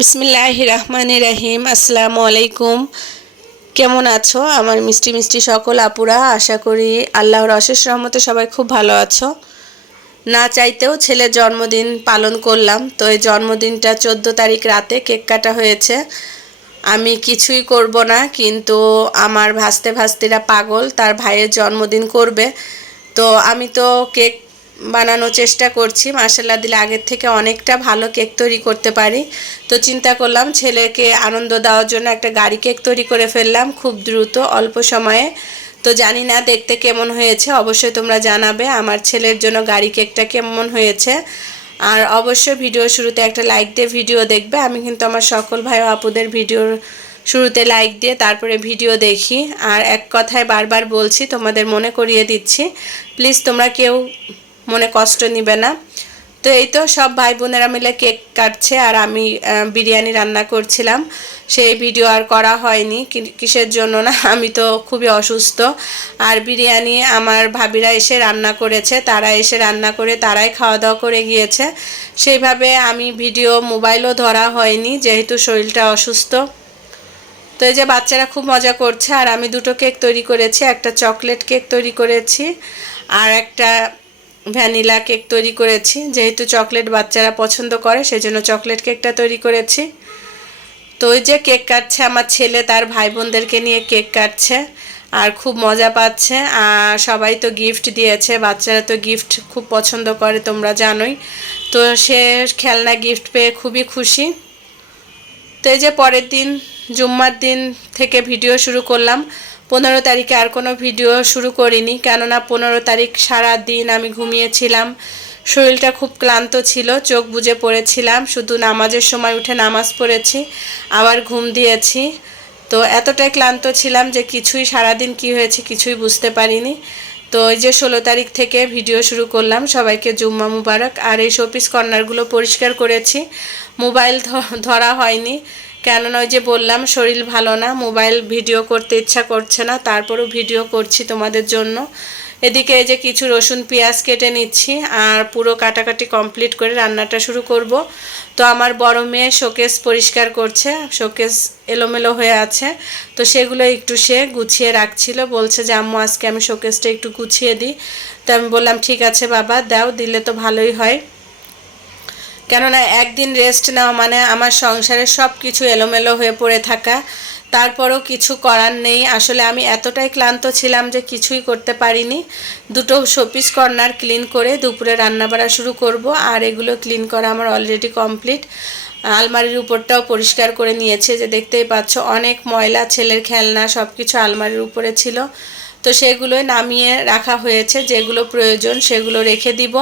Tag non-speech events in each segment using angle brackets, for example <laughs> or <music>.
বিসমিল্লাহ রহমান রাহিম, আসসালামু আলাইকুম। কেমন আছো? আমার মিষ্টি মিষ্টি সকল আপুরা, আশা করি আল্লাহর অশেষ রহমতে সবাই খুব ভালো আছো। না চাইতেও ছেলের জন্মদিন পালন করলাম, তো এই জন্মদিনটা চোদ্দ তারিখ রাতে কেক কাটা হয়েছে। আমি কিছুই করব না, কিন্তু আমার ভাসতে ভাস্তিরা পাগল, তার ভাইয়ের জন্মদিন করবে। তো আমি তো কেক বানানোর চেষ্টা করছি। মার্শাল্লাহ দিলে আগের থেকে অনেকটা ভালো কেক তৈরি করতে পারি। তো চিন্তা করলাম ছেলেকে আনন্দ দেওয়ার জন্য একটা গাড়ি কেক তৈরি করে ফেললাম খুব দ্রুত, অল্প সময়ে। তো জানি না দেখতে কেমন হয়েছে, অবশ্যই তোমরা জানাবে। আমার ছেলের জন্য গাড়ি কেকটা কেমন হয়েছে। আর অবশ্যই ভিডিও শুরুতে একটা লাইক দিয়ে ভিডিও দেখবে। আমি কিন্তু আমার সকল ভাই আপুদের ভিডিওর শুরুতে লাইক দিয়ে তারপরে ভিডিও দেখি। আর এক কথায় বারবার বলছি, তোমাদের মনে করিয়ে দিচ্ছি। প্লিজ তোমরা কেউ মনে কষ্ট নিবে না। তো এই তো সব ভাই বোনেরা মিলে কেক কাটছে আর আমি বিরিয়ানি রান্না করছিলাম। সেই ভিডিও আর করা হয়নি কিসের জন্য না, <laughs> আমি তো খুবই অসুস্থ। আর বিরিয়ানি আমার ভাবিরা এসে রান্না করেছে, তারা এসে রান্না করে তারাই খাওয়া দাওয়া করে গিয়েছে। সেইভাবে আমি ভিডিও মোবাইলও ধরা হয়নি, যেহেতু শরীরটা অসুস্থ। তো এই যে বাচ্চারা খুব মজা করছে, আর আমি দুটো কেক তৈরি করেছি, একটা চকলেট কেক তৈরি করেছি, আর একটা ভ্যানিলা কেক তৈরি করেছি। যেহেতু চকলেট বাচ্চারা পছন্দ করে, সেজন্য চকলেট কেকটা তৈরি করেছি। তো ওই যে কেক কাটছে, আমার ছেলে তার ভাই বোনদেরকে নিয়ে কেক কাটছে, আর খুব মজা পাচ্ছে। আর সবাই তো গিফট দিয়েছে, বাচ্চারা তো গিফট খুব পছন্দ করে, তোমরা জানোই। তো সে খেলনা গিফট পেয়ে খুবই খুশি। তো এই যে পরের দিন, জুম্মার দিন থেকে ভিডিও শুরু করলাম। পনেরো তারিখে আর কোনো ভিডিও শুরু করিনি, কেননা পনেরো তারিখ সারা দিন আমি ঘুমিয়েছিলাম। শরীরটা খুব ক্লান্ত ছিল, চোখ বুজে পড়েছিলাম, শুধু নামাজের সময় উঠে নামাজ পড়েছি, আবার ঘুম দিয়েছি। তো এতটাই ক্লান্ত ছিলাম যে কিছুই সারাদিন কি হয়েছে কিছুই বুঝতে পারিনি। তো এই যে ষোলো তারিখ থেকে ভিডিও শুরু করলাম, সবাইকে জুম্মা মুবারক। আর এই শোপিস কর্নারগুলো পরিষ্কার করেছি, মোবাইল ধরা হয়নি। কেননা ওই যে বললাম, শরীর ভালো না, মোবাইল ভিডিও করতে ইচ্ছা করছে না, তারপরও ভিডিও করছি তোমাদের জন্য। এদিকে এই যে কিছু রসুন, পেঁয়াজ কেটে নিচ্ছি, আর পুরো কাটাকাটি কমপ্লিট করে রান্নাটা শুরু করব। তো আমার বড় মেয়ে শোকেস পরিষ্কার করছে, শোকেস এলোমেলো হয়ে আছে। তো সেগুলো একটু সে গুছিয়ে রাখছিল, বলছে যে, আম্মু, আজকে আমি শোকেসটা একটু গুছিয়ে দিই। তো আমি বললাম, ঠিক আছে বাবা, দাও, দিলে তো ভালোই হয়। কেননা একদিন রেস্ট নেওয়া মানে আমার সংসারের সব কিছু এলোমেলো হয়ে পড়ে থাকা। তারপরও কিছু করার নেই। আসলে আমি এতটাই ক্লান্ত ছিলাম যে কিছুই করতে পারিনি। দুটো শোপিস কর্নার ক্লিন করে দুপুরে রান্না বাড়া শুরু করব। আর এগুলো ক্লিন করা আমার অলরেডি কমপ্লিট আলমারির উপরটাও পরিষ্কার করে নিয়েছে যে দেখতেই পাচ্ছ, অনেক ময়লা, ছেলের খেলনা সব কিছু আলমারির উপরে ছিল। তো সেগুলোই নামিয়ে রাখা হয়েছে, যেগুলো প্রয়োজন সেগুলো রেখে দিব।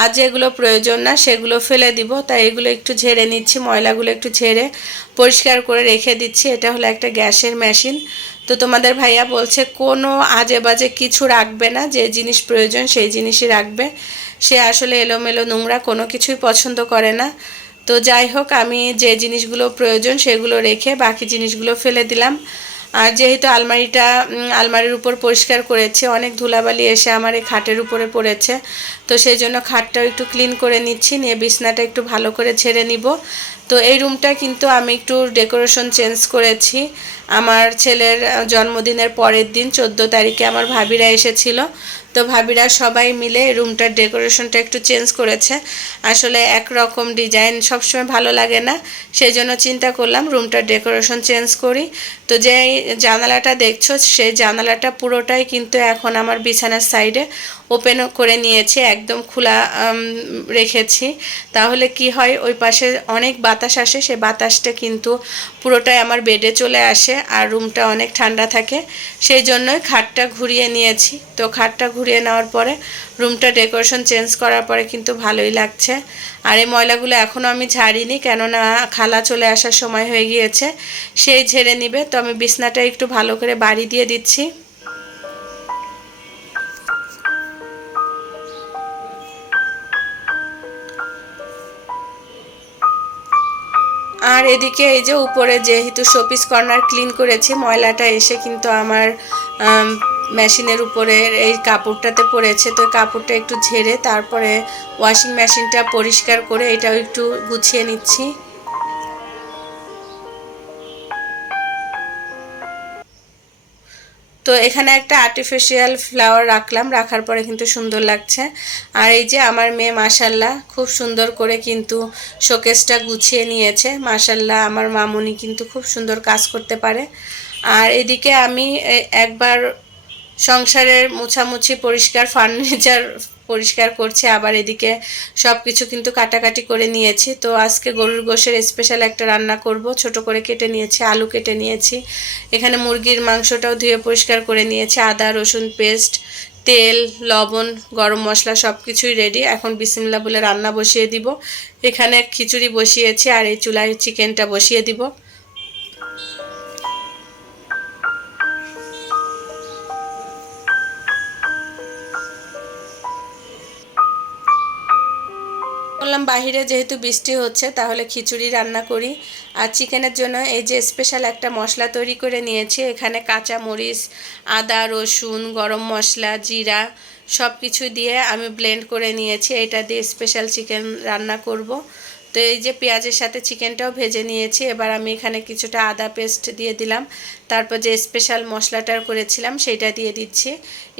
আর যেগুলো প্রয়োজন না সেগুলো ফেলে দিব। তাই এগুলো একটু ঝেড়ে নিচ্ছি, ময়লাগুলো একটু ঝেড়ে পরিষ্কার করে রেখে দিচ্ছি। এটা হলো একটা গ্যাসের মেশিন। তো তোমাদের ভাইয়া বলছে, কোনো আজে বাজে কিছু রাখবে না, যে জিনিস প্রয়োজন সেই জিনিসই রাখবে। সে আসলে এলোমেলো নোংরা কোনো কিছুই পছন্দ করে না। তো যাই হোক, আমি যে জিনিসগুলো প্রয়োজন সেগুলো রেখে বাকি জিনিসগুলো ফেলে দিলাম। আর যেহেতু আলমারিটা আলমারির উপর পরিষ্কার করেছে, অনেক ধুলাবালি এসে আমার এই খাটের উপরে পড়েছে। তো সেই জন্য খাটটাও একটু ক্লিন করে নিচ্ছি, নিয়ে বিছনাটা একটু ভালো করে ছেড়ে নিব। তো এই রুমটা কিন্তু আমি একটু ডেকোরেশন চেঞ্জ করেছি। আমার ছেলের জন্মদিনের পরের দিন, চোদ্দ তারিখে আমার ভাবিরা এসেছিল। তো ভাবিরা সবাই মিলে রুমটার ডেকোরেশনটা একটু চেঞ্জ করেছে। আসলে একরকম ডিজাইন সবসময় ভালো লাগে না সেই জন্য চিন্তা করলাম রুমটার ডেকোরেশন চেঞ্জ করি। তো যে জানালাটা দেখছ, সেই জানালাটা পুরোটাই কিন্তু এখন আমার বিছানার সাইডে ওপেন করে নিয়েছি, একদম খোলা রেখেছি। তাহলে কি হয়, ওই পাশে অনেক বাতাস আসে, সে বাতাসটা কিন্তু পুরোটাই আমার বেডে চলে আসে আর রুমটা অনেক ঠান্ডা থাকে। সেই জন্যই খাটটা ঘুরিয়ে নিয়েছি। তো খাটটা ঘুরিয়ে নেওয়ার পরে রুমটা ডেকোরেশন চেঞ্জ করার পরে কিন্তু ভালোই লাগছে। আর এই ময়লাগুলো এখনও আমি ঝাড়িনি, কেননা খালা চলে আসার সময় হয়ে গিয়েছে। সেই ঝেড়ে নিবে। তো আমি বিছনাটা একটু ভালো করে বাড়ি দিয়ে দিচ্ছি। আর এদিকে এই যে উপরে যেহেতু শোপিস কর্নার ক্লিন করেছি ময়লাটা এসে কিন্তু আমার আম, মেশিনের উপরে এই কাপড়টাতে পড়েছে। তো কাপড়টা একটু ঝেড়ে তারপরে ওয়াশিং মেশিনটা পরিষ্কার করে এটাও একটু গুছিয়ে নিচ্ছি। তো এখানে একটা আর্টিফিশিয়াল ফ্লাওয়ার রাখলাম, রাখার পরে কিন্তু সুন্দর লাগছে। আর এই যে আমার মেয়ে মাসাল্লাহ খুব সুন্দর করে কিন্তু শোকেসটা গুছিয়ে নিয়েছে। মাসাল্লাহ আমার মামুনি কিন্তু খুব সুন্দর কাজ করতে পারে। আর এদিকে আমি একবার সংসারের মুছামুছি পরিষ্কার ফার্নিচার পরিষ্কার করছে, আবার এদিকে সব কিছু কিন্তু কাটাকাটি করে নিয়েছি। তো আজকে গরুর গোশের স্পেশাল একটা রান্না করব। ছোট করে কেটে নিয়েছি, আলু কেটে নিয়েছি। এখানে মুরগির মাংসটাও ধুয়ে পরিষ্কার করে নিয়েছি। আদা, রসুন পেস্ট তেল, লবণ, গরম মশলা সব কিছুই রেডি এখন বিসমিল্লা বলে রান্না বসিয়ে দিব। এখানে খিচুড়ি বসিয়েছি আর এই চুলায় চিকেনটা বসিয়ে দিব। বললাম, বাহিরে যেহেতু বৃষ্টি হচ্ছে, তাহলে খিচুড়ি রান্না করি। আর চিকেনের জন্য এই যে স্পেশাল একটা মশলা তৈরি করে নিয়েছি, এখানে কাঁচা মরিচ, আদা, রসুন, গরম মশলা, জিরা সব কিছু দিয়ে আমি ব্লেন্ড করে নিয়েছি। এটা দিয়ে স্পেশাল চিকেন রান্না করব। তো এই যে পেঁয়াজের সাথে চিকেনটাও ভেজে নিয়েছি। এবার আমি এখানে কিছুটা আদা পেস্ট দিয়ে দিলাম। তারপর যে স্পেশাল মশলাটা করেছিলাম সেটা দিয়ে দিচ্ছি।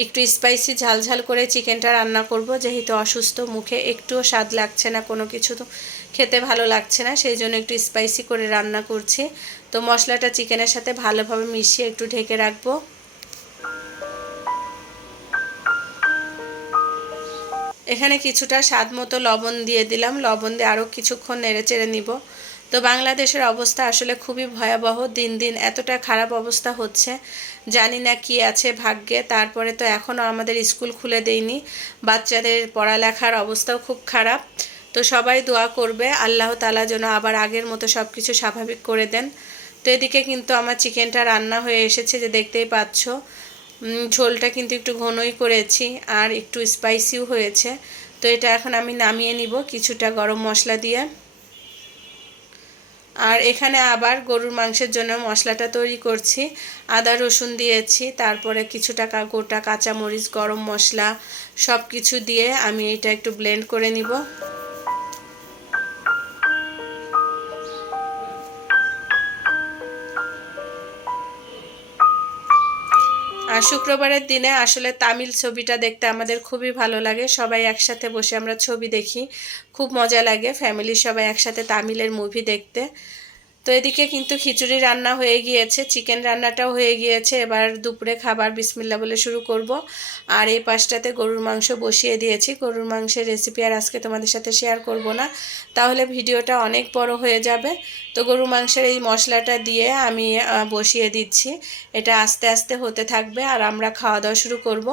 একটু স্পাইসি ঝালঝাল করে চিকেনটা রান্না করব। যেহেতু অসুস্থ মুখে একটুও স্বাদ লাগছে না, কোনো কিছু তো খেতে ভালো লাগছে না, সেই জন্য একটু স্পাইসি করে রান্না করছি। তো মশলাটা চিকেনের সাথে ভালোভাবে মিশিয়ে একটু ঢেকে রাখব। এখানে কিছুটা স্বাদ মতো লবণ দিয়ে দিলাম। লবণ দিয়ে আরও কিছুক্ষণ নেড়ে চেড়ে নিব। তো বাংলাদেশের অবস্থা আসলে খুবই ভয়াবহ। দিন দিন এতটা খারাপ অবস্থা হচ্ছে। জানি না কি আছে ভাগ্যে। তারপরে তো এখনও আমাদের স্কুল খুলে দেয়নি বাচ্চাদের পড়ালেখার অবস্থাও খুব খারাপ। তো সবাই দোয়া করবে। আল্লাহ তালা যেন আবার আগের মতো সব কিছু স্বাভাবিক করে দেন। তো এদিকে কিন্তু আমার চিকেনটা রান্না হয়ে এসেছে যে দেখতেই পাচ্ছ। ঝোলটা কিন্তু একটু ঘনই করেছি আর একটু স্পাইসিও হয়েছে। তো এটা এখন আমি নামিয়ে নিব কিছুটা গরম মশলা দিয়ে। আর এখানে আবার গরুর মাংসের জন্য মশলাটা তৈরি করছি। আদা রসুন দিয়েছি, তারপরে কিছুটা গোটা কাঁচামরিচ, গরম মশলা সব কিছু দিয়ে আমি এটা একটু ব্লেন্ড করে নিব। শুক্রবারের দিনে আসলে তামিল ছবিটা দেখতে আমাদের খুবই ভালো লাগে। সবাই একসাথে বসে আমরা ছবি দেখি। খুব মজা লাগে। ফ্যামিলির সবাই একসাথে তামিলের মুভি দেখতে। তো এদিকে কিন্তু খিচুড়ি রান্না হয়ে গিয়েছে চিকেন রান্নাটাও হয়ে গিয়েছে। এবার দুপুরে খাবার বিসমিল্লা বলে শুরু করব। আর এই পাশটাতে গরুর মাংস বসিয়ে দিয়েছি। গরুর মাংসের রেসিপি আর আজকে তোমাদের সাথে শেয়ার করব না। তাহলে ভিডিওটা অনেক বড় হয়ে যাবে। তো গরুর মাংসের এই মশলাটা দিয়ে আমি বসিয়ে দিচ্ছি। এটা আস্তে আস্তে হতে থাকবে আর আমরা খাওয়া দাওয়া শুরু করব।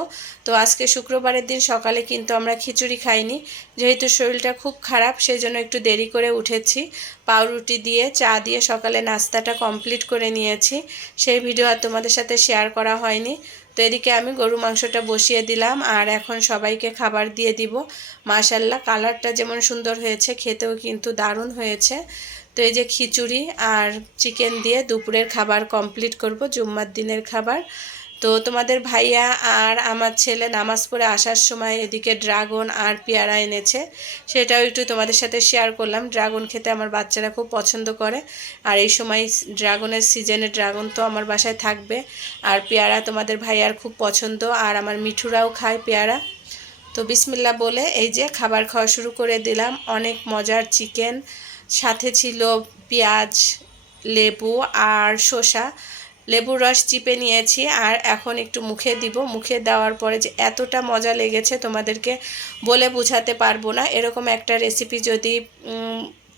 তো আজকে শুক্রবারের দিন সকালে কিন্তু আমরা খিচুড়ি খাইনি। যেহেতু শরীরটা খুব খারাপ সেই জন্য একটু দেরি করে উঠেছি। পাউরুটি দিয়ে চা দিয়ে সকালে নাস্তাটা কমপ্লিট করে নিয়েছি। সেই ভিডিও আর তোমাদের সাথে শেয়ার করা হয়নি। তো এদিকে আমি গরু মাংসটা বসিয়ে দিলাম আর এখন সবাইকে খাবার দিয়ে দিব। মাশাল্লাহ কালারটা যেমন সুন্দর হয়েছে, খেতেও কিন্তু দারুণ হয়েছে। তো এই যে খিচুড়ি আর চিকেন দিয়ে দুপুরের খাবার কমপ্লিট করব, জুম্মার দিনের খাবার। তো তোমাদের ভাইয়া আর আমার ছেলে নামাজ পড়ে আসার সময় এদিকে ড্রাগন আর পেয়ারা এনেছে। সেটাও একটু তোমাদের সাথে শেয়ার করলাম। ড্রাগন খেতে আমার বাচ্চারা খুব পছন্দ করে। আর এই সময় ড্রাগনের সিজনে ড্রাগন তো আমার বাসায় থাকবে। আর পেয়ারা তোমাদের ভাইয়ার খুব পছন্দ। আর আমার মিঠুরাও খায় পেয়ারা। তো বিসমিল্লা বলে এই যে খাবার খাওয়া শুরু করে দিলাম। অনেক মজার চিকেন। সাথে ছিল পেঁয়াজ, লেবু আর শসা। লেবুর রস চিপে নিয়েছি আর এখন একটু মুখে দিব। মুখে দেওয়ার পরে যে এতটা মজা লেগেছে তোমাদেরকে বলে বোঝাতে পারব না। এরকম একটা রেসিপি যদি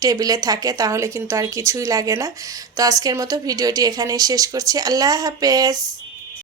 টেবিলে থাকে তাহলে কিন্তু আর কিছুই লাগে না। তো আজকের মতো ভিডিওটি এখানেই শেষ করছি। আল্লাহ হাফেজ।